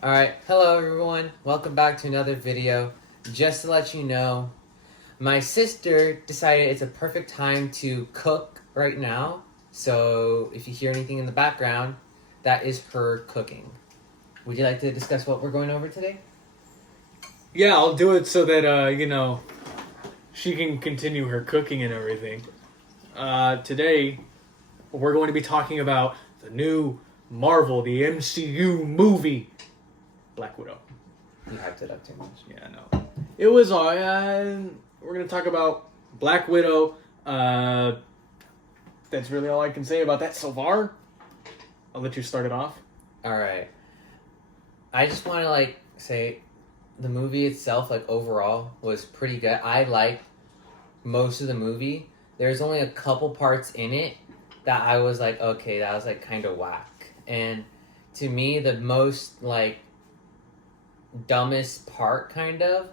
Alright, hello everyone. Welcome back to another video. Just to let you know, my sister decided it's a perfect time to cook right now. So if you hear anything in the background, that is her cooking. Would you like to discuss what we're going over today? Yeah, I'll do it so that, she can continue her cooking and everything. Today, we're going to be talking about the new Marvel, the MCU movie, Black Widow. You hyped it up too much. Yeah, I know. It was we're going to talk about Black Widow. That's really all I can say about that so far. I'll let you start it off. Alright. I just want to say the movie itself, overall, was pretty good. I liked most of the movie. There's only a couple parts in it that I was like, okay, that was kind of whack. And to me, the most dumbest part kind of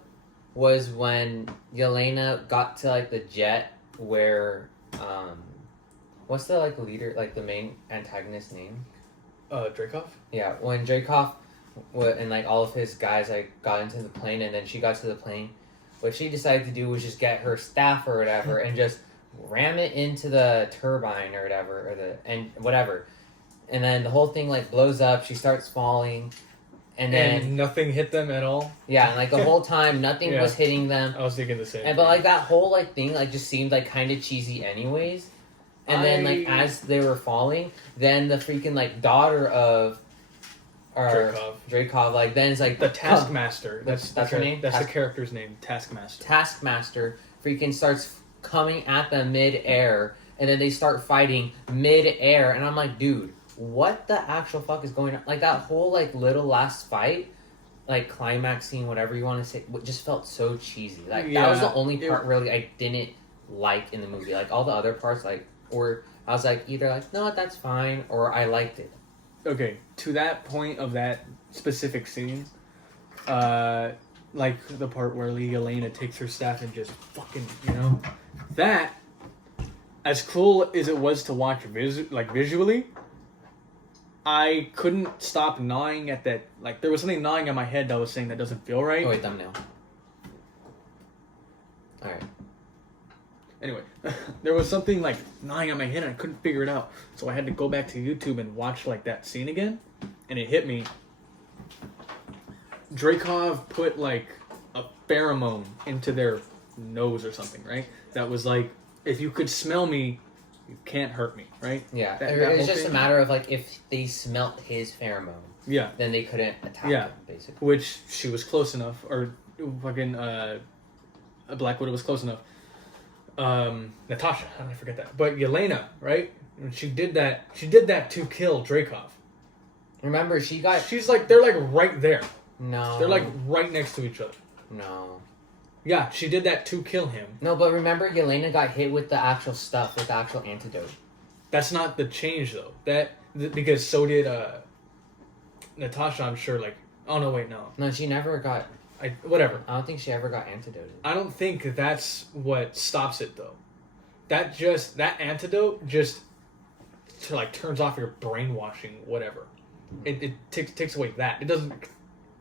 was when Yelena got to the jet where what's the leader, the main antagonist name? Dreykov? Yeah, when Dreykov and all of his guys got into the plane, and then she got to the plane, what she decided to do was just get her staff or whatever and just ram it into the turbine or whatever, and then the whole thing blows up. She starts falling, and then nothing hit them at all. Yeah, and the whole time nothing Yeah. was hitting them. I was thinking the same. And but that whole thing just seemed kind of cheesy anyways. And then as they were falling, then the freaking daughter of Dreykov then is the Taskmaster. That's her name? That's the character's name, Taskmaster. Taskmaster freaking starts coming at them mid-air, and then they start fighting mid-air, and I'm like, dude, what the actual fuck is going on? That whole little last fight, climax scene, whatever you want to say, just felt so cheesy. That was the only part really I didn't like in the movie. All the other parts, or I was either no, that's fine, or I liked it. Okay, to that point of that specific scene, the part where Yelena takes her staff and just fucking, that, as cool as it was to watch visually, I couldn't stop gnawing at that. There was something gnawing at my head that was saying that doesn't feel right. Oh wait, thumbnail. Alright. Anyway, there was something gnawing at my head and I couldn't figure it out. So I had to go back to YouTube and watch that scene again, and it hit me. Dreykov put a pheromone into their nose or something, right? That was if you could smell me, you can't hurt me, right? Yeah, that it's whole just thing? a matter of if they smelt his pheromone, Yeah, then they couldn't attack him, basically. which she was close enough, or fucking Black Widow was close enough. Natasha, how did I forget that? But Yelena, right? She did that. She did that to kill Dreykov. Remember, She's they're right there. No. They're right next to each other. No. Yeah, she did that to kill him. No, but remember, Yelena got hit with the actual stuff, with the actual antidote. That's not the change though. Because so did Natasha. I'm sure. Oh no, wait, no. No, she never got... Whatever. I don't think she ever got antidoted. I don't think that's what stops it though. That antidote just turns off your brainwashing, whatever. It takes away that. It doesn't.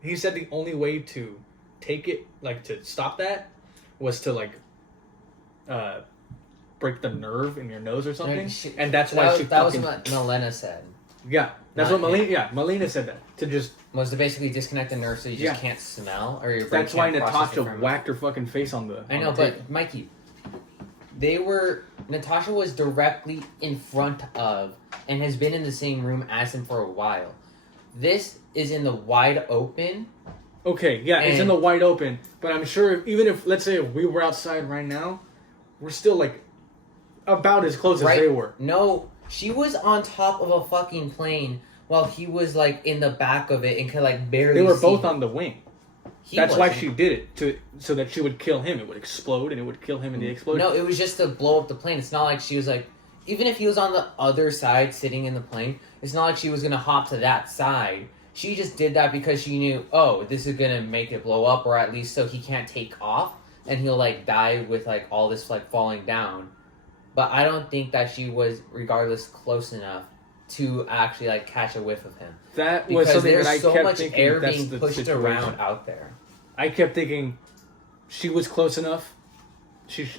He said the only way to take it, to stop that, was to break the nerve in your nose or something. And that's why that was what Melena said. Yeah, that's what Melina. Yeah, Melina said that to just. Was to basically disconnect the nerve so you just can't smell, or your brain That's why can't process Natasha it. whacked her fucking face on the. I know, but Mikey, Natasha was directly in front of and has been in the same room as him for a while. This is in the wide open. Okay, yeah, it's in the wide open, but I'm sure even if, let's say, if we were outside right now, we're still about as close as they were. No, she was on top of a fucking plane while he was in the back of it and could barely. They were both him. on the wing. That's why she did it, so that she would kill him. It would explode and it would kill him in the explosion. No, it was just to blow up the plane. It's not like she was even if he was on the other side sitting in the plane, it's not like she was gonna hop to that side. She just did that because she knew, oh, this is gonna make it blow up, or at least so he can't take off and he'll die with all this falling down. But I don't think that she was, regardless, close enough to actually like catch a whiff of him. That was Because something there's that I so kept much thinking. air That's being the pushed situation. around out there. I kept thinking she was close enough.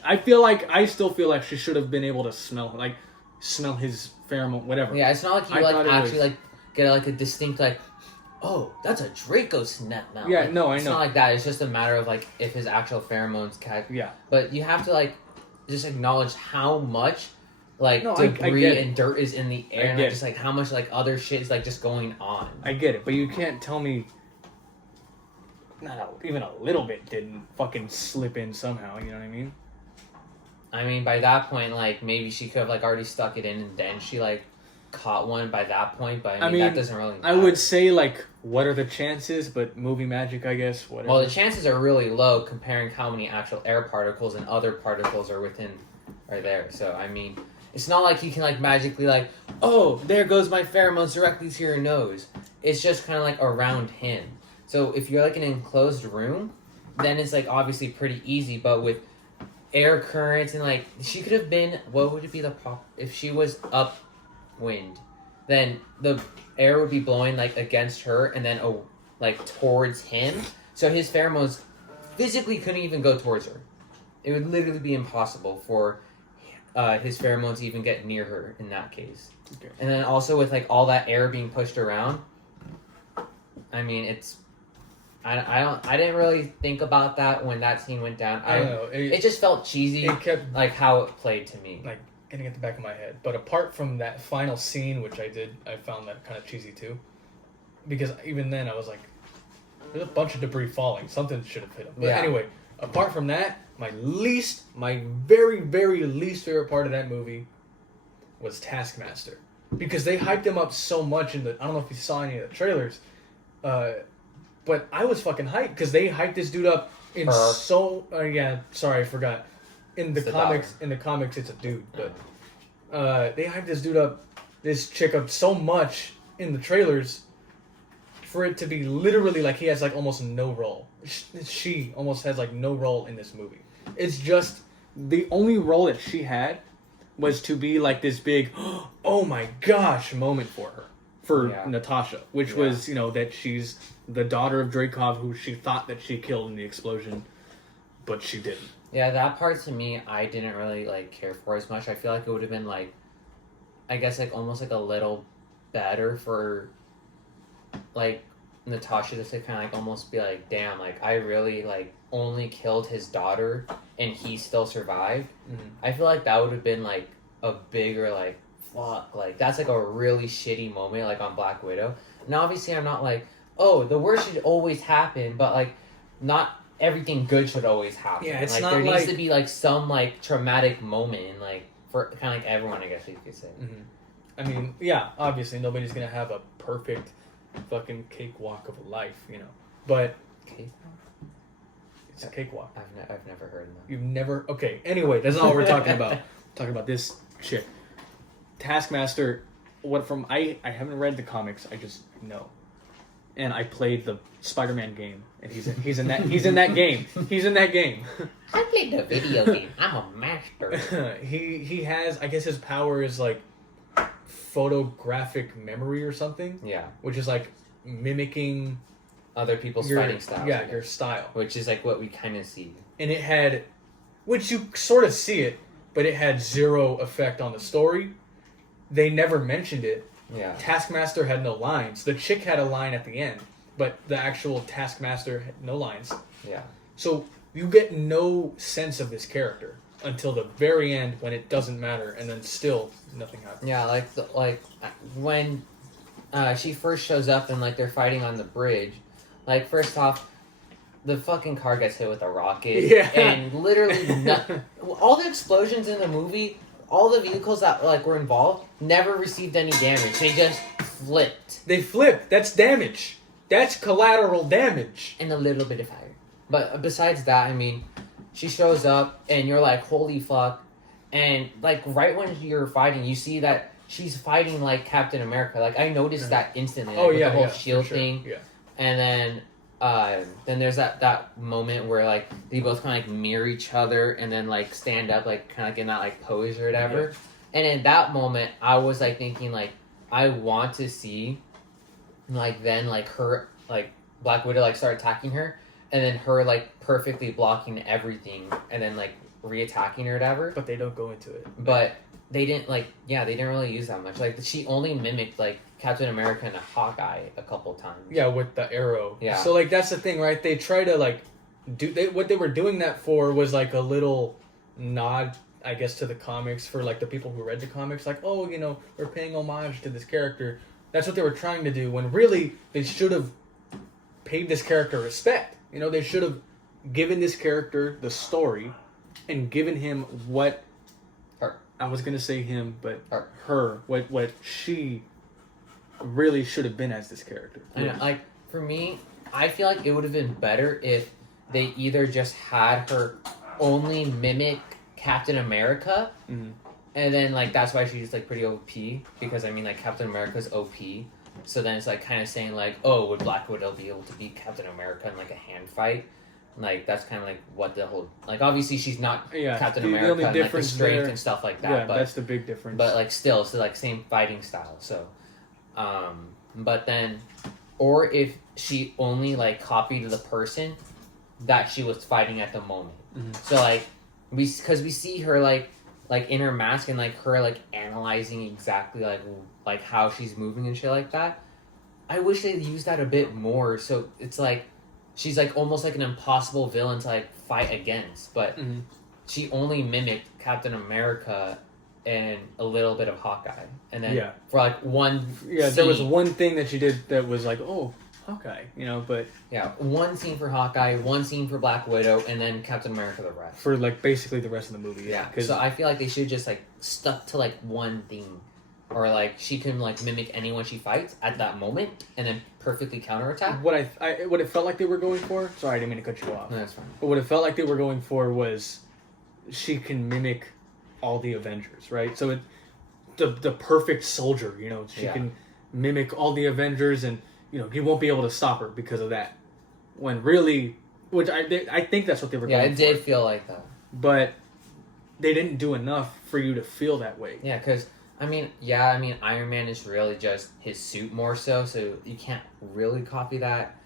I still feel like she should have been able to smell his pheromone, whatever. Yeah, it's not like you I like thought it actually was- like get like a distinct like, oh, that's a Draco smell. Yeah, Like, no, I it's know. not like that. It's just a matter of like if his actual pheromones catch. Yeah. But you have to like just acknowledge how much like No, I debris get it. and dirt is in the air, I and get like, just like how much like other shit is like just going on. I get it, but you can't tell me even a little bit didn't fucking slip in somehow, you know what I mean? I mean, by that point, like maybe she could have like already stuck it in, and then she like caught one by that point. But I mean that doesn't really matter. I would say, like, what are the chances? But movie magic, I guess, whatever. Well, the chances are really low comparing how many actual air particles and other particles are there. So I mean, it's not like you can like magically like, oh, there goes my pheromones directly to your nose. It's just kind of like around him. So if you're like in an enclosed room, then it's like obviously pretty easy. But with air currents and like she could have been, what would it be if she was upwind, then the air would be blowing like against her and then like towards him. So his pheromones physically couldn't even go towards her. It would literally be impossible for his pheromones to even get near her in that case. Okay. And then also with like all that air being pushed around, I mean I didn't really think about that when that scene went down. I don't know. It just felt cheesy, It kept like how it played to me. like getting at the back of my head. But apart from that final scene, which I found that kind of cheesy too, because even then I was like, there's a bunch of debris falling. Something should have hit him. But Yeah. anyway, apart from that, my very, very least favorite part of that movie was Taskmaster, because they hyped him up so much I don't know if you saw any of the trailers, but I was fucking hyped because they hyped this dude up in yeah, sorry, I forgot. In the comics, it's a dude, but they hyped this chick up so much in the trailers for it to be literally like he has like almost no role. She almost has like no role in this movie. It's just the only role that she had was to be like this big, oh my gosh moment for Natasha, which was, that she's the daughter of Dreykov, who she thought that she killed in the explosion, but she didn't. Yeah, that part to me, I didn't really like care for as much. I feel like it would have been like, I guess like almost like a little better for like Natasha to kind of like almost be like, damn, like I really like only killed his daughter and he still survived. Mm-hmm. I feel like that would have been like a bigger like fuck, like that's like a really shitty moment like on Black Widow. Now obviously I'm not like, oh, the worst should always happen, but like not everything good should always happen. Yeah, it's like not there like... needs to be like some like traumatic moment and like for kind of like everyone, I guess you could say. Mm-hmm. I mean, yeah, obviously nobody's gonna have a perfect fucking cakewalk of a life, but Okay. it's a cakewalk. I've never heard of that. You've never... Okay, anyway, that's not what we're talking about. We're talking about this chick. Taskmaster, I haven't read the comics, I just know. And I played the Spider-Man game, and he's in that game. He's in that game. I played the video game. I'm a master. he has, I guess his power is like photographic memory or something. Yeah. Which is like mimicking other people's fighting styles. Yeah, your style. Which is like what we kind of see. And it had, which you sort of see it, but it had zero effect on the story. They never mentioned it. Yeah. Taskmaster had no lines. The chick had a line at the end, but the actual Taskmaster had no lines. Yeah. So you get no sense of this character until the very end when it doesn't matter, and then still nothing happens. Yeah, like when she first shows up and like they're fighting on the bridge, like first off, the fucking car gets hit with a rocket. Yeah. And literally all the explosions in the movie, all the vehicles that like were involved never received any damage. They just flipped. They flipped. That's damage. That's collateral damage. And a little bit of fire. But besides that, I mean, she shows up and you're like, holy fuck. And like right when you're fighting, you see that she's fighting like Captain America. Like I noticed that instantly. Like, with the whole shield thing. Yeah. And then there's that moment where like they both kind of like mirror each other and then like stand up like kind of like in that like pose or whatever. Yeah. And in that moment, I was like thinking like, I want to see, like, then, like, her, like, Black Widow, like, start attacking her, and then her, like, perfectly blocking everything, and then, like, re-attacking or whatever. But they don't go into it. But they didn't, like, yeah, they didn't really use that much. Like, she only mimicked, like, Captain America and a Hawkeye a couple times. Yeah, with the arrow. Yeah. So like that's the thing, right? They try to like what they were doing that for was like a little nod, I guess, to the comics for like the people who read the comics. Like, oh, you know, we're paying homage to this character. That's what they were trying to do. When really they should have paid this character respect. You know, they should have given this character the story and given him what. Her. I was gonna say him, but Her. What she really should have been as this character. And, like, for me, I feel like it would have been better if they either just had her only mimic Captain America, Mhm. and then, like, that's why she's, like, pretty OP, because, I mean, like, Captain America's OP, so then it's, like, kind of saying, like, oh, would Black Widow be able to beat Captain America in, like, a hand fight? Like, that's kind of, like, what the whole, like, obviously she's not Captain America only and, like, the difference strength there- and stuff like that, Yeah, but that's the big difference. but like still, so like same fighting style. So, but then, or if she only like copied the person that she was fighting at the moment. Mhm. So like because we see her like in her mask and like her like analyzing exactly like how she's moving and shit like that. I wish they'd use that a bit more. So it's like she's like almost like an impossible villain to like fight against, but Mhm. she only mimicked Captain America and a little bit of Hawkeye, and then Yeah. for like one there was scene- one thing that she did that was like, oh, Hawkeye, you know, but one scene for Hawkeye, one scene for Black Widow, and then Captain America the rest. for like basically the rest of the movie, Yeah, because so I feel like they should just like stuck to like one thing, or like she can like mimic anyone she fights at that moment, and then perfectly counterattack. what what it felt like they were going for. Sorry, I didn't mean to cut you off. No, that's fine. But what it felt like they were going for was she can mimic all the Avengers, right? So the perfect soldier, you know, she Yeah. can mimic all the Avengers, and you know you won't be able to stop her because of that. When really, which I think that's what they were Yeah, going it for. did feel like that. But they didn't do enough for you to feel that way. Yeah, because I mean, Iron Man is really just his suit more so you can't really copy that.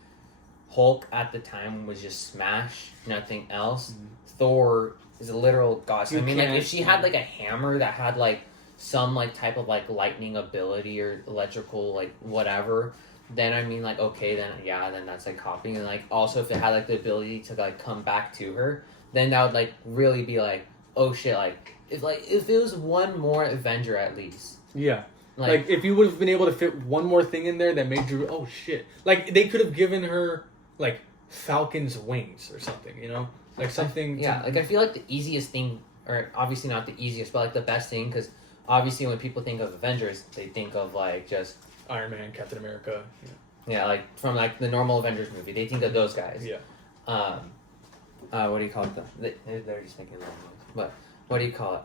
Hulk at the time was just smash, nothing else. Thor is a literal god. So, You I mean, like can't- if she had like a hammer that had like some like type of like lightning ability or electrical like whatever, then I mean like okay, then that's like copying. And like also if it had like the ability to like come back to her, then that would like really be like, oh shit, like if it was one more Avenger at least. Yeah. Like if you would have been able to fit one more thing in there that made you, oh shit. Like they could have given her like Falcon's wings or something, you know? Like something. Yeah, like I feel like the easiest thing, or obviously not the easiest, but like the best thing, because obviously when people think of Avengers, they think of like just Iron Man, Captain America. yeah, like from like the normal Avengers movie, they think of those guys. Yeah. What do you call it? They're just making a lot of noise. But what do you call it?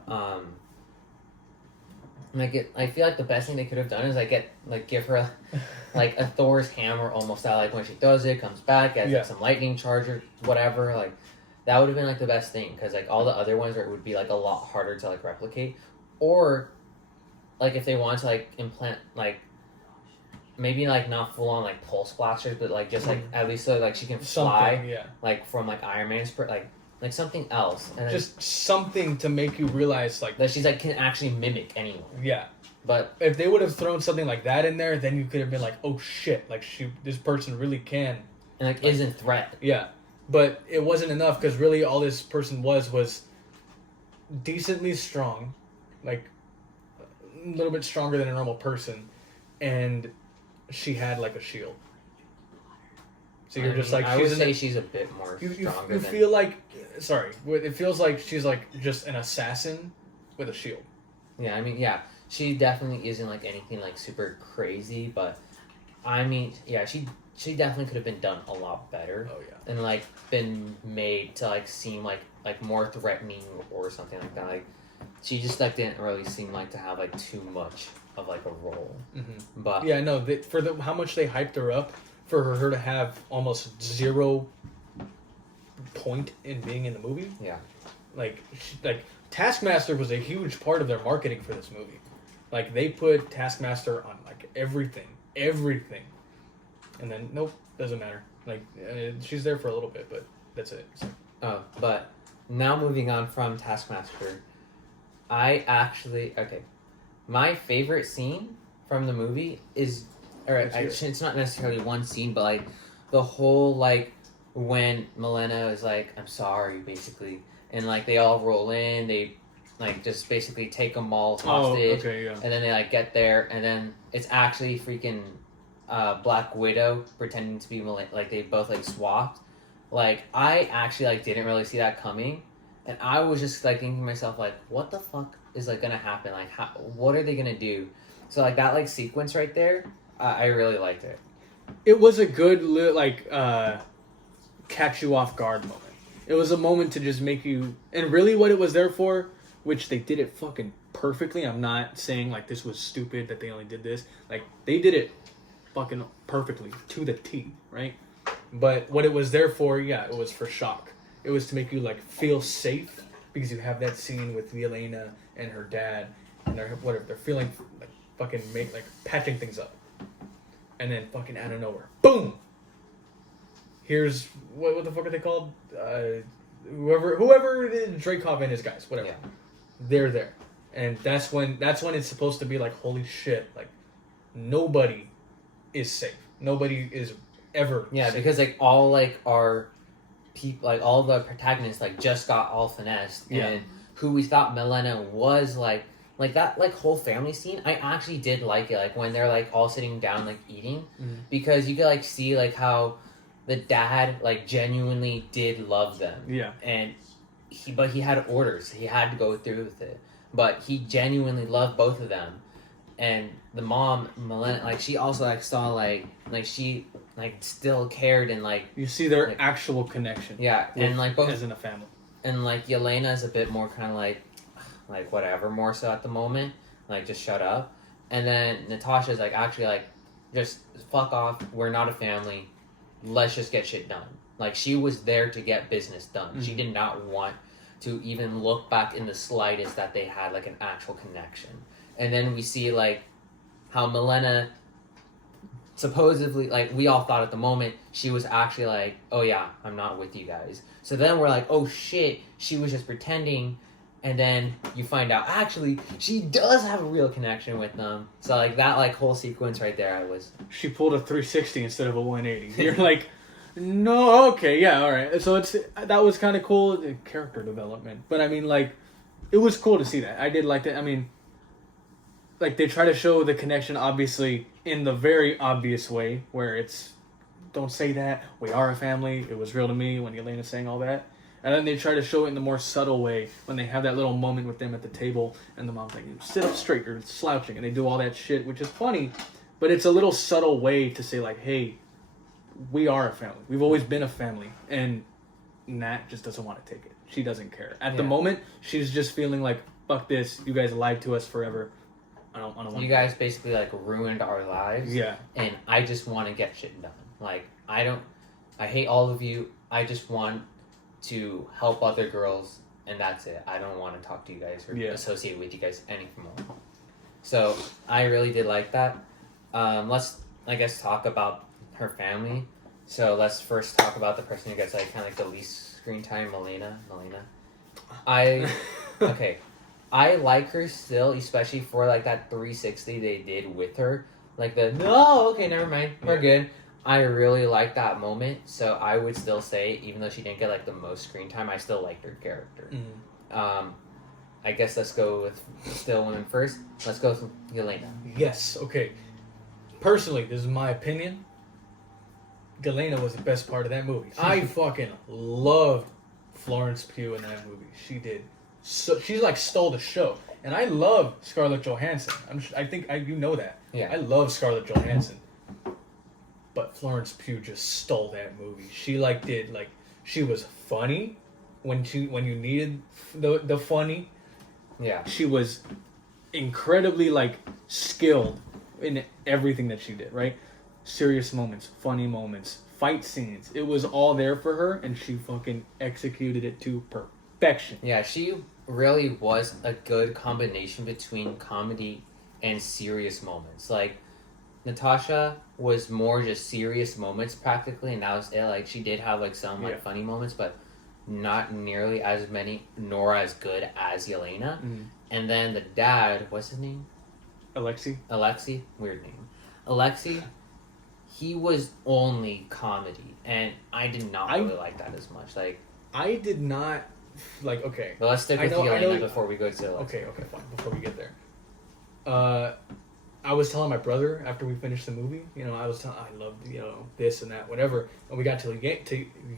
I feel like the best thing they could have done is give her like a Thor's hammer almost out, like when she throws it, comes back, has like some lightning charge or whatever, like that would have been like the best thing, because like all the other ones would be like a lot harder to like replicate, or like if they want to like implant like maybe like not full on like pulse blasters, but like just like at least so like she can fly Something, yeah. like from like Iron Man's like something else, and Just something to make you realize like that she's like can actually mimic anyone. yeah. But If they would have thrown something like that in there, then you could have been like, oh shit, like this person really can. and like isn't threat. Yeah. But it wasn't enough because really all this person was decently strong, like a little bit stronger than a normal person, and she had like a shield. So you're just like, I would say she's a bit more you stronger. you than, feel like, sorry, it feels like she's like just an assassin with a shield. yeah, I mean, yeah, she definitely isn't like anything like super crazy, but I mean, yeah, she definitely could have been done a lot better. Oh yeah. And like been made to like seem like more threatening or something like that. Like she just like didn't really seem like to have like too much of like a role. Mm-hmm. But Yeah, no, how much they hyped her up for her to have almost 0 point in being in the movie. yeah, Like Taskmaster was a huge part of their marketing for this movie. Like, they put Taskmaster on, like, everything. And then, nope, doesn't matter. Like, she's there for a little bit, but that's it. So. Oh, but now moving on from Taskmaster, okay, my favorite scene from the movie is, it's not necessarily one scene, but like the whole like when Milena is like, I'm sorry, basically, and like they all roll in, they like just basically take them all hostage, and then they like get there, and then it's actually freaking Black Widow pretending to be Milena, like they both like swapped. Like, I actually, like, didn't really see that coming. And I was just, like, thinking to myself, like, what the fuck is, like, gonna happen? Like, what are they gonna do? So, like, that, like, sequence right there, I really liked it. It was a good, like, catch you off guard moment. It was a moment to just make you... And really what it was there for, which they did it fucking perfectly. I'm not saying, like, this was stupid that they only did this. Like, they did it fucking perfectly, to the T, right? But what it was there for, it was for shock. It was to make you, like, feel safe because you have that scene with Yelena and her dad and they're feeling, like, fucking patching things up. And then fucking out of nowhere, boom! Here's, what the fuck are they called? Whoever Dreykov and his guys, whatever. Yeah. They're there. And that's when it's supposed to be like, holy shit, like, nobody is safe. Nobody is ever safe. Because like all like our people, like all the protagonists like just got all finessed, and who we thought Milena was like that like whole family scene, I actually did like it, like when they're like all sitting down like eating, because you could like see like how the dad like genuinely did love them, and he had orders, he had to go through with it, but he genuinely loved both of them. And the mom, Milena, like she also like saw like she like still cared, and like you see their like, actual connection. Yeah, and like both as in a family. And like Yelena is a bit more kind of like whatever, more so at the moment, like just shut up. And then Natasha's like actually like just fuck off. We're not a family. Let's just get shit done. Like she was there to get business done. Mm-hmm. She did not want to even look back in the slightest that they had like an actual connection. And then we see, like, how Milena supposedly, like, we all thought at the moment, she was actually like, oh yeah, I'm not with you guys. So then we're like, oh shit, she was just pretending. And then you find out, actually, she does have a real connection with them. So, like, that, like, whole sequence right there, She pulled a 360 instead of a 180. You're like, no, okay, yeah, alright. So that was kind of cool, the character development. But, I mean, like, it was cool to see that. I did like that. I mean... Like, they try to show the connection, obviously, in the very obvious way, where it's, don't say that, we are a family, it was real to me, when Yelena's saying all that. And then they try to show it in the more subtle way, when they have that little moment with them at the table, and the mom's like, sit up straight, or slouching, and they do all that shit, which is funny, but it's a little subtle way to say, like, hey, we are a family. We've always been a family. And Nat just doesn't want to take it. She doesn't care. At the moment, she's just feeling like, fuck this, you guys lied to us forever. I don't want you guys basically like ruined our lives. Yeah. And I just want to get shit done. Like I hate all of you. I just want to help other girls, and that's it. I don't want to talk to you guys or associate with you guys anymore. So I really did like that. Let's I guess talk about her family. So let's first talk about the person who gets like kind of like the least screen time, Milena. Okay. I like her still, especially for, like, that 360 they did with her. Like, okay, never mind, we're good. I really like that moment, so I would still say, even though she didn't get, like, the most screen time, I still liked her character. Mm-hmm. I guess let's go with still women first. Let's go with Yelena. Yes, okay. Personally, this is my opinion. Yelena was the best part of that movie. I fucking loved Florence Pugh in that movie. She did. So she's like stole the show, and I love Scarlett Johansson. I think you know that. Yeah. I love Scarlett Johansson, but Florence Pugh just stole that movie. She she was funny when you needed the funny. Yeah. She was incredibly like skilled in everything that she did. Right, serious moments, funny moments, fight scenes. It was all there for her, and she fucking executed it to perfection. Yeah, she really was a good combination between comedy and serious moments. Like Natasha was more just serious moments practically, and that was it. Like she did have like some like funny moments, but not nearly as many nor as good as Yelena. And then the dad, what's his name? Alexei, weird name. Alexei, he was only comedy, and I did not really like that as much. Like I did not like. Okay, but let's stick with Yelena before we go to Alexei. Okay, fine. Before we get there, I was telling my brother after we finished the movie. You know, I was telling I loved this and that, whatever. And we got to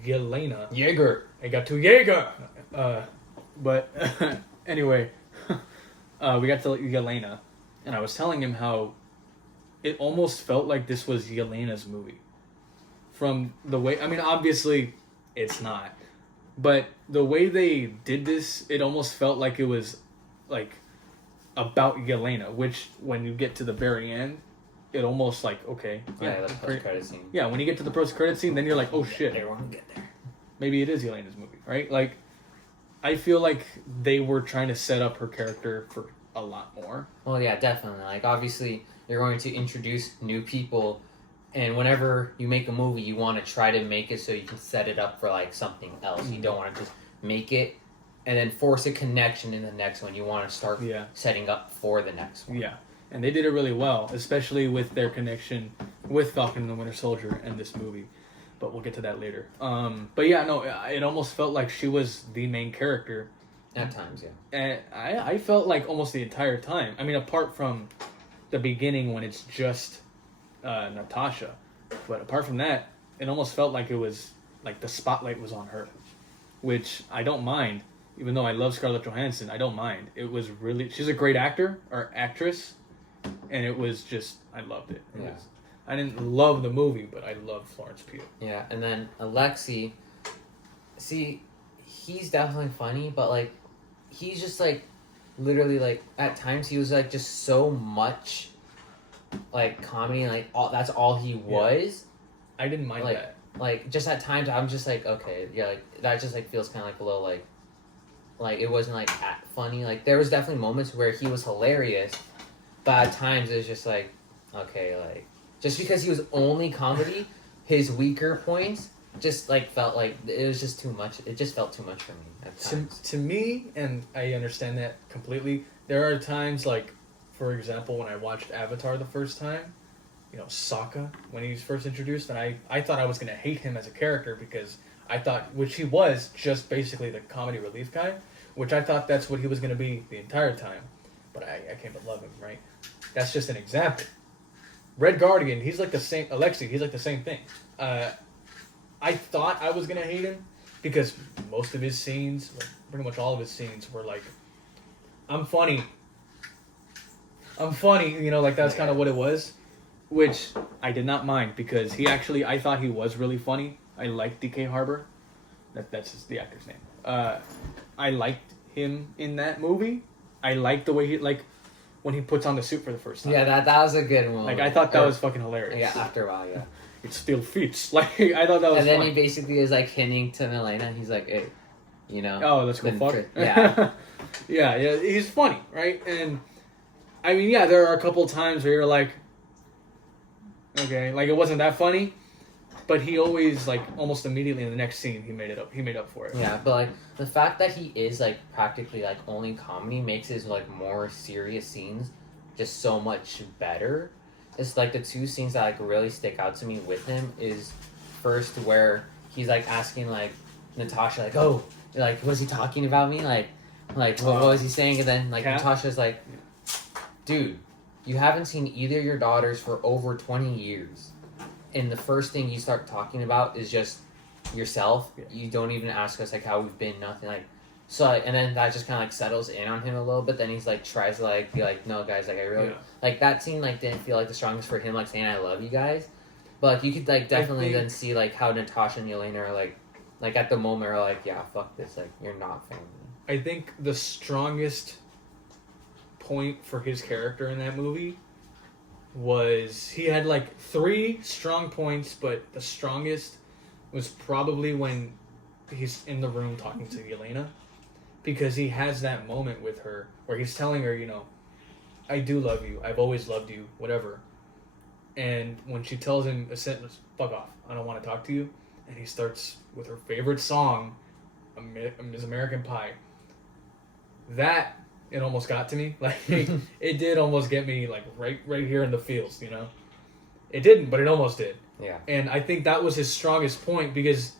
Yelena. Jaeger. I got to Jaeger. But anyway, we got to Yelena, and I was telling him how it almost felt like this was Yelena's movie. From the way, I mean, obviously, it's not, but the way they did this, it almost felt like it was like about Yelena, which when you get to the very end, it almost like okay, yeah, the post-credit scene. Yeah, when you get to the post-credit scene, then you're like, oh shit, they want to get there. Maybe it is Yelena's movie, right? Like, I feel like they were trying to set up her character for a lot more. Well, yeah, definitely. Like, obviously, you're going to introduce new people, and whenever you make a movie, you want to try to make it so you can set it up for like something else. You don't want to just make it and then force a connection in the next one. You want to start setting up for the next one. Yeah, and they did it really well, especially with their connection with Falcon and the Winter Soldier and this movie. But we'll get to that later. But yeah, no, it almost felt like she was the main character. At times, yeah. And I felt like almost the entire time. I mean, apart from the beginning when it's just Natasha. But apart from that, it almost felt like it was like the spotlight was on her. Which I don't mind. Even though I love Scarlett Johansson, I don't mind. It was really... She's a great actor, or actress. And it was just... I loved it. I didn't love the movie, but I loved Florence Pugh. Yeah, and then Alexei... See, he's definitely funny, but, like, he's just, like, literally, like, at times he was, like, just so much, like, comedy, and, like, that's all he was. Yeah. I didn't mind like, that. Like, just at times, I'm just, like, okay, yeah, like, that just, like, feels kind of, like, a little, like, it wasn't, like, funny. Like, there was definitely moments where he was hilarious, but at times it was just, like, okay, like, just because he was only comedy, his weaker points just like felt like it was just too much. It just felt too much for me at times. To me, and I understand that completely, there are times like, for example, when I watched Avatar the first time, Sokka, when he was first introduced, and I thought I was going to hate him as a character because I thought, which he was, just basically the comedy relief guy, which I thought that's what he was going to be the entire time. But I came to love him, right? That's just an example. Red Guardian, he's like the same. Alexei, he's like the same thing. I thought I was gonna hate him because most of his scenes, like pretty much all of his scenes, were like, "I'm funny." Like that's kind of what it was, which I did not mind because I thought he was really funny. I liked DK Harbor, that's the actor's name. I liked him in that movie. I liked the way he when he puts on the suit for the first time. Yeah, that was a good one. Like I thought that was fucking hilarious. Yeah, after a while, yeah. It still fits. Like I thought that was. And then fun. he basically is like hinting to Milena. He's like, "Hey, Oh, let's go fuck." Yeah. yeah. He's funny, right? And I mean, yeah, there are a couple times where you're like, okay, like it wasn't that funny, but he always like almost immediately in the next scene he made it up. He made up for it. Yeah, but like the fact that he is like practically like only comedy makes his like more serious scenes just so much better. It's like the two scenes that like really stick out to me with him is first where he's like asking like Natasha like, oh, like was he talking about me, like what was he saying, and then like Natasha's like, dude, you haven't seen either of your daughters for over 20 years, and the first thing you start talking about is just yourself. You don't even ask us like how we've been, nothing, like. So, and then that just kind of, like, settles in on him a little bit. Then he's, like, tries to, like, be like, no, guys, like, I really... Yeah. Like, that scene, like, didn't feel, like, the strongest for him, like, saying, I love you guys. But, like, you could, like, definitely then see, like, how Natasha and Yelena are, like, at the moment are, like, yeah, fuck this. Like, you're not family. I think the strongest point for his character in that movie was... He had, like, 3 strong points, but the strongest was probably when he's in the room talking to Yelena. Because he has that moment with her where he's telling her, I do love you. I've always loved you. Whatever. And when she tells him a sentence, fuck off. I don't want to talk to you. And he starts with her favorite song, Miss American Pie. That, it almost got to me. Like, it did almost get me, like, right here in the feels, you know? It didn't, but it almost did. Yeah. And I think that was his strongest point because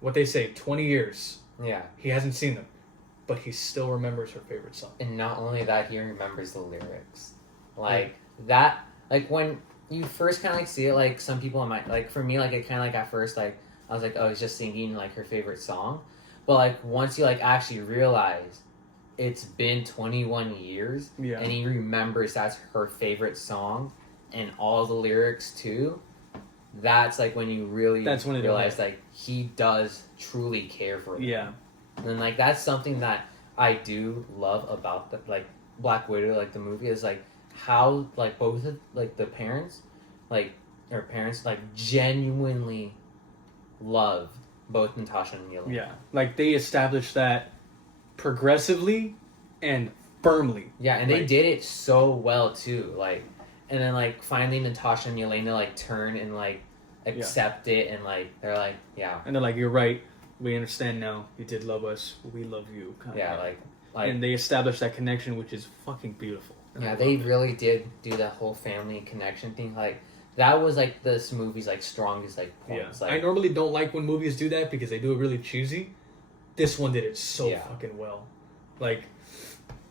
what they say, 20 years, Yeah. he hasn't seen them. But he still remembers her favorite song. And not only that, he remembers the lyrics. Like, that, like, when you first kind of, like, see it, like, some people in my, like, for me, like, it kind of, like, at first, like, I was like, oh, he's just singing, like, her favorite song. But, like, once you, like, actually realize it's been 21 years, Yeah. and he remembers that's her favorite song, and all the lyrics, too, that's, like, when you really That's when it realize, like, he does truly care for them. Yeah. And like that's something that I do love about the like Black Widow, like the movie, is like how like both of like the parents, like her parents, like genuinely loved both Natasha and Yelena. Yeah. Like, they established that progressively and firmly. Yeah, and they Like- did it so well too. Like, and then like finally Natasha and Yelena like turn and like accept it, and like they're like, yeah, And they're like, you're right. We understand now. You did love us. We love you. Kind yeah, of. like And they established that connection, which is fucking beautiful. And I yeah, love they it. really did do that whole family connection thing. Like that was like this movie's like strongest like Yeah. points. I Like normally don't like when movies do that because they do it really cheesy. This one did it so Yeah. fucking well. Like,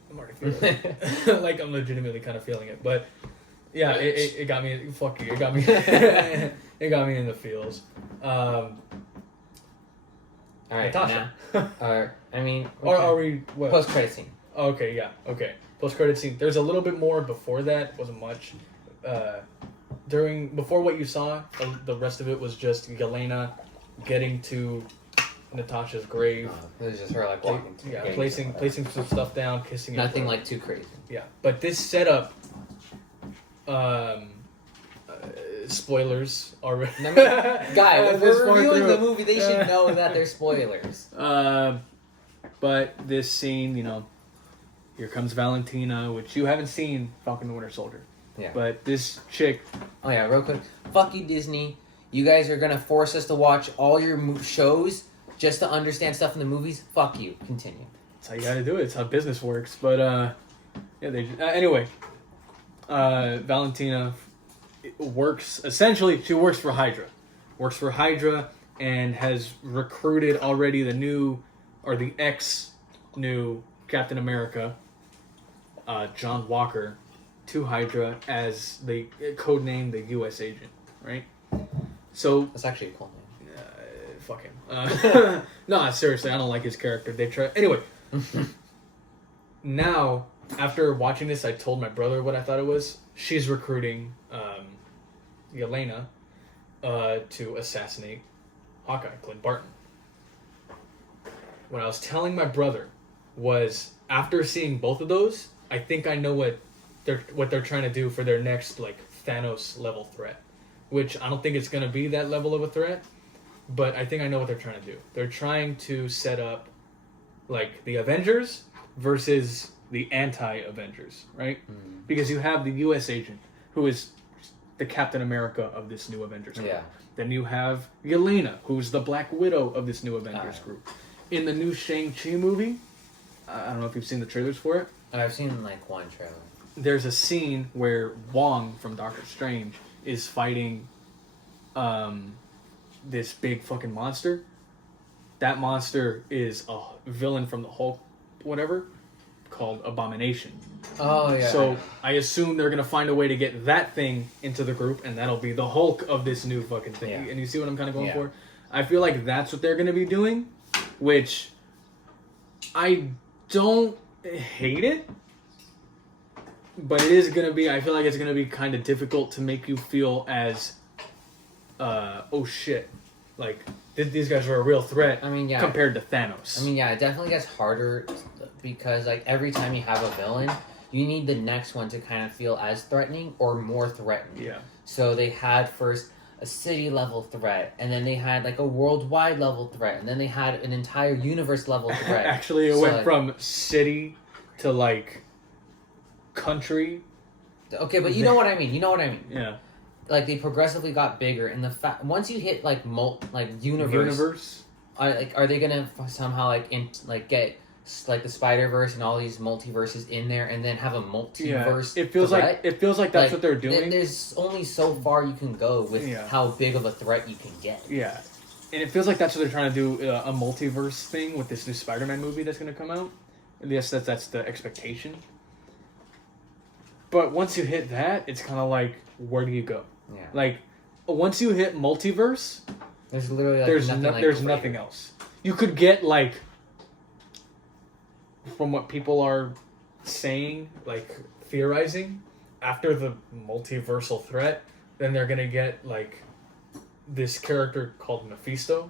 I'm already feeling it. Like, I'm legitimately kind of feeling it. But, yeah, it got me. Fuck you. It got me. It got me in the feels. all right, Natasha. now, I mean, Or are we. What? post credit scene? Okay, yeah, okay. Post credit scene. There's a little bit more before that. Wasn't much. Before what you saw, the rest of it was just Yelena getting to Natasha's grave. It was just her like walking. getting placing to- placing some stuff down, kissing. her Nothing brother. like too crazy. Yeah, but this setup. Spoilers already. I mean, guy, At when this we're point reviewing through. the movie, they should know that they're spoilers. But this scene, you know, here comes Valentina, which you haven't seen Falcon and Winter Soldier. Yeah. But this chick, Oh yeah, real quick. Fuck you, Disney. You guys are gonna force us to watch all your shows just to understand stuff in the movies. Fuck you. Continue. that's how you gotta do it. It's how business works. But, yeah, anyway, Valentina works, essentially, she works for Hydra. Works for Hydra and has recruited already the ex-new Captain America, John Walker, to Hydra as the codename the U.S. agent, right? So, That's actually a cool name. fuck him. No, seriously, I don't like his character. They try anyway. Now, after watching this, I told my brother what I thought it was. She's recruiting Yelena to assassinate Hawkeye, Clint Barton. What I was telling my brother was, after seeing both of those, I think I know what they're trying to do for their next like Thanos level threat. Which I don't think it's gonna be that level of a threat, but I think I know what they're trying to do. They're trying to set up like the Avengers versus the anti-Avengers, right? Because you have the U.S. agent who is the Captain America of this new Avengers group. Yeah. Then you have Yelena, who's the Black Widow of this new Avengers Ah. group. In the new Shang-Chi movie, I don't know if you've seen the trailers for it, I've seen like one trailer. there's a scene where Wong from Doctor Strange is fighting this big fucking monster. That monster is a villain from the Hulk, whatever, called Abomination. Oh yeah. So I assume they're gonna find a way to get that thing into the group, and that'll be the Hulk of this new fucking thing. Yeah. And you see what I'm kind of going Yeah. for? I feel like that's what they're gonna be doing, which I don't hate it, but it is gonna be. I feel like it's gonna be kind of difficult to make you feel as, oh shit, like these guys are a real threat. I mean, yeah. compared to Thanos. I mean, yeah, it definitely gets harder because like every time you have a villain, you need the next one to kind of feel as threatening or more threatening. yeah, So they had first a city level threat, and then they had like a worldwide level threat, and then they had an entire universe level threat. actually, it So, went like, from city to like country. Okay, but you know what I mean. You know what I mean. Yeah. Like they progressively got bigger, and once you hit like universe, are they gonna somehow get like the Spider-Verse and all these multiverses in there, and then have a multiverse? Yeah. It feels like that's what they're doing. There's only so far you can go with how big of a threat you can get. Yeah, and it feels like that's what they're trying to do, a multiverse thing with this new Spider-Man movie that's going to come out. And yes, that's the expectation. But once you hit that, it's kind of like, where do you go? Yeah. Like, once you hit multiverse, there's literally there's nothing else. You could get like, from what people are saying, like theorizing, after the multiversal threat, then they're gonna get like this character called Mephisto,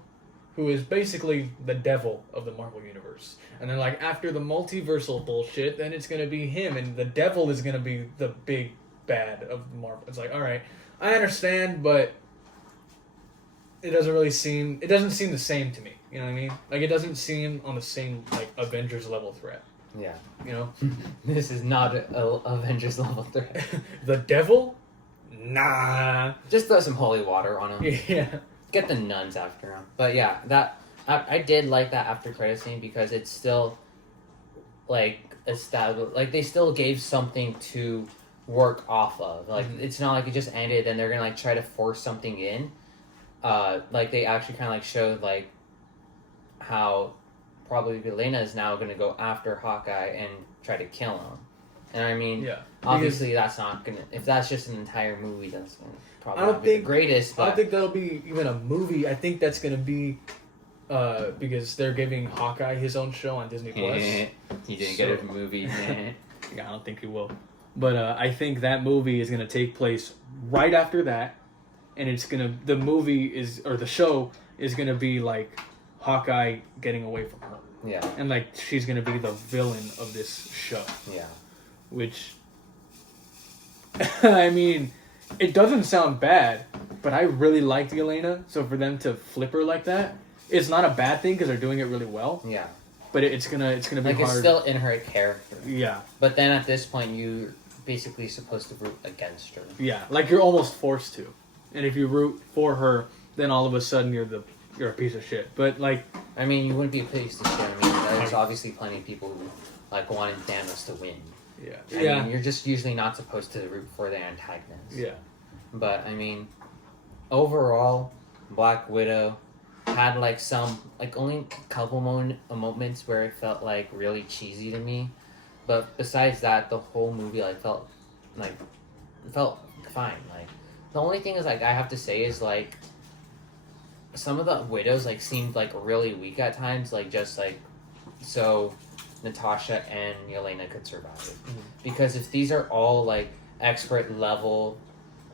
who is basically the devil of the Marvel Universe. And then like after the multiversal bullshit, then it's gonna be him, and the devil is gonna be the big bad of Marvel. It's like, all right, I understand, but it doesn't seem the same to me. You know what I mean? Like it doesn't seem on the same like Avengers level threat. Yeah. You know? This is not a Avengers level threat. The devil? Nah. Just throw some holy water on him. Yeah. Get the nuns after him. But yeah, I did like that after credit scene because it's still like established. Like they still gave something to work off of. Like it's not like it just ended and they're gonna like try to force something in. Like they actually kind of like showed like how probably Yelena is now going to go after Hawkeye and try to kill him. And I mean, obviously that's not going to... If that's just an entire movie, that's gonna probably not be the greatest. But I don't think that'll be even a movie. I think that's going to be... because they're giving Hawkeye his own show on Disney+. He didn't get a movie. Yeah, I don't think he will. But I think that movie is going to take place right after that. And it's going to... The movie is... Or the show is going to be like... Hawkeye getting away from her. Yeah. And like she's gonna be the villain of this show. Yeah. Which I mean, it doesn't sound bad, but I really liked Yelena, so for them to flip her like that, it's not a bad thing because they're doing it really well. Yeah. But it's gonna be like hard. It's still in her character. Yeah. But then at this point you're basically supposed to root against her. Yeah, like you're almost forced to. And if you root for her, then all of a sudden you're a piece of shit. But like, I mean, you wouldn't be a piece of shit. I mean, there's obviously plenty of people who like wanted Thanos to win. Yeah. I mean, you're just usually not supposed to root for the antagonist. Yeah. But I mean, overall, Black Widow had like some only a couple moments where it felt like really cheesy to me. But besides that, the whole movie felt fine. Like the only thing is like I have to say is like some of the widows like seemed like really weak at times, like just like so Natasha and Yelena could survive it. Mm-hmm. Because if these are all like expert level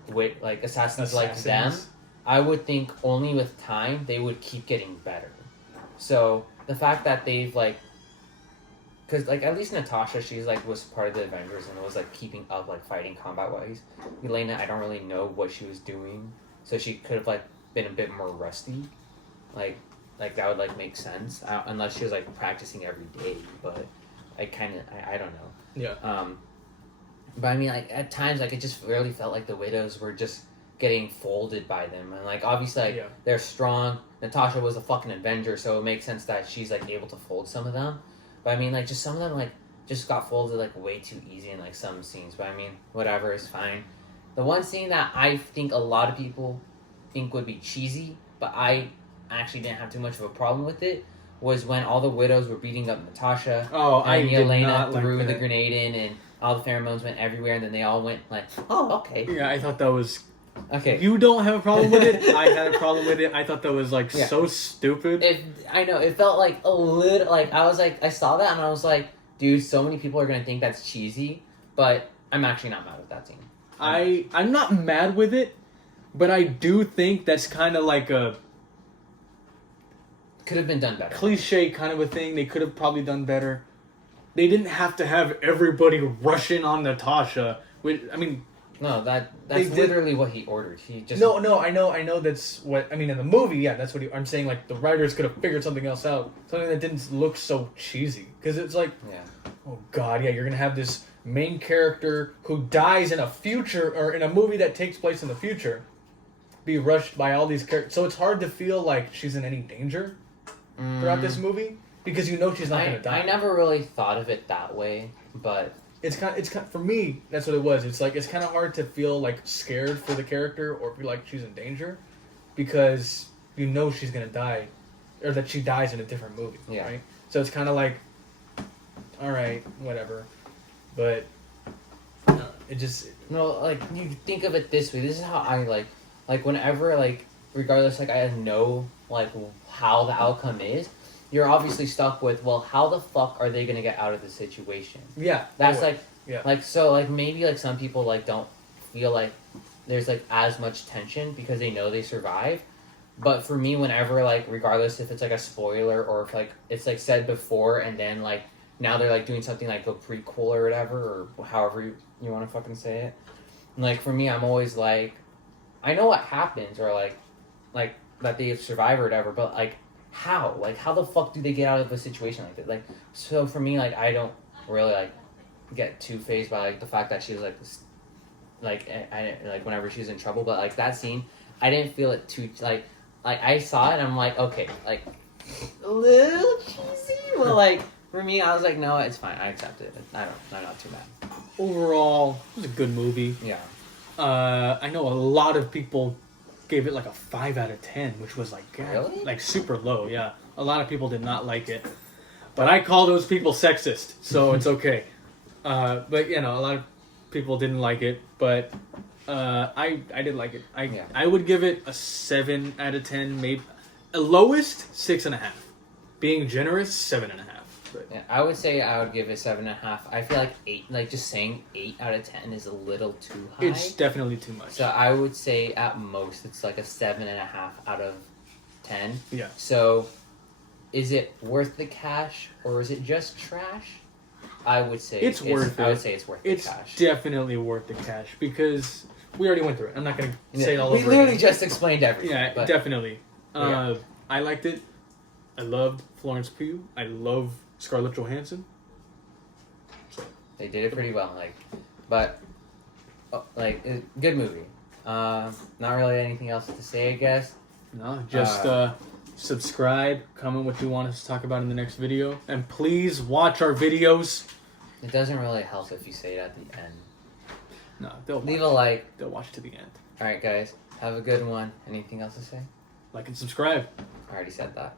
with like assassins like them, I would think only with time they would keep getting better. So the fact that they've like, because like at least Natasha, she's like was part of the Avengers and was like keeping up like fighting combat wise. Yelena, I don't really know what she was doing, so she could have like been a bit more rusty, like that would like make sense unless she was like practicing every day. But I kind of I don't know. Yeah. But I mean like at times like it just really felt like the widows were just getting folded by them, and like obviously like they're strong. Natasha was a fucking Avenger, so it makes sense that she's like able to fold some of them. But I mean like just some of them like just got folded like way too easy in like some scenes. But I mean whatever is fine. The one scene that I think a lot of people think would be cheesy, but I actually didn't have too much of a problem with it, was when all the widows were beating up Natasha. And Yelena threw the grenade in, and all the pheromones went everywhere, and then they all went like, oh, okay. Yeah, I thought that was... Okay. You don't have a problem with it. I had a problem with it. I thought that was like so stupid. I know, it felt like a little, like I was like, I saw that and I was like, dude, so many people are going to think that's cheesy, but I'm actually not mad with that scene. I'm not mad with it, but I do think that's kind of like a... Could have been done better. Cliche kind of a thing. They could have probably done better. They didn't have to have everybody rush in on Natasha. I mean... No, that's literally what he ordered. He just... No, I know that's what... I mean, in the movie, that's what I'm saying, like, the writers could have figured something else out. Something that didn't look so cheesy. Because it's like... Yeah. Oh, God, you're going to have this main character who dies in a future or in a movie that takes place in the future be rushed by all these characters. So it's hard to feel like she's in any danger throughout this movie because you know she's not going to die. I never really thought of it that way, but It's kind of, for me, that's what it was. It's like, it's kind of hard to feel like scared for the character or feel like she's in danger because you know she's going to die or that she dies in a different movie. Yeah. Right? So it's kind of like, all right, whatever. But it just, no, like you think of it this way. This is how I like whenever like regardless like I know like how the outcome is. You're obviously stuck with, well, how the fuck are they gonna get out of the situation? yeah. That's always. like so like maybe like some people like don't feel like there's like as much tension because they know they survive. But for me, whenever like regardless if it's like a spoiler or if like it's like said before and then like now they're like doing something like a prequel or whatever or however you want to fucking say it. Like for me, I'm always like, I know what happens or like that they survive or whatever, but like. How? Like, how the fuck do they get out of a situation like that? Like, so for me, like, I don't really, like, get too fazed by, like, the fact that she was, like, I like, whenever she's in trouble, but, like, that scene, I didn't feel it too, like, I saw it and I'm like, okay, like, a little cheesy, but, like, for me, I was like, no, it's fine, I accept it. I'm not too mad. Overall, it was a good movie. Yeah. I know a lot of people gave it like a 5 out of 10, which was like Really? like super low. Yeah, a lot of people did not like it, but I call those people sexist, so it's okay. But you know, a lot of people didn't like it, but I did like it. I would give it a 7 out of 10, maybe a lowest 6.5. Being generous, 7.5. But Yeah, I would say I would give it 7.5. I feel like 8, like just saying 8 out of 10 is a little too high. it's definitely too much. So I would say at most it's like a 7.5 out of 10. Yeah. So is it worth the cash or is it just trash? I would say It's worth it. I would say it's worth It's the cash. definitely worth the cash because we already went through it. I'm not gonna say it all we over literally again. just explained everything. Yeah, but definitely. Yeah. I liked it. I loved Florence Pugh. I love Scarlett Johansson. they did it pretty well. Like, but good movie. Not really anything else to say, I guess. No, just subscribe, comment what you want us to talk about in the next video, and please watch our videos. It doesn't really help if you say it at the end. No, they'll Leave watch. a like. They'll watch to the end. All right, guys. Have a good one. Anything else to say? Like and subscribe. I already said that.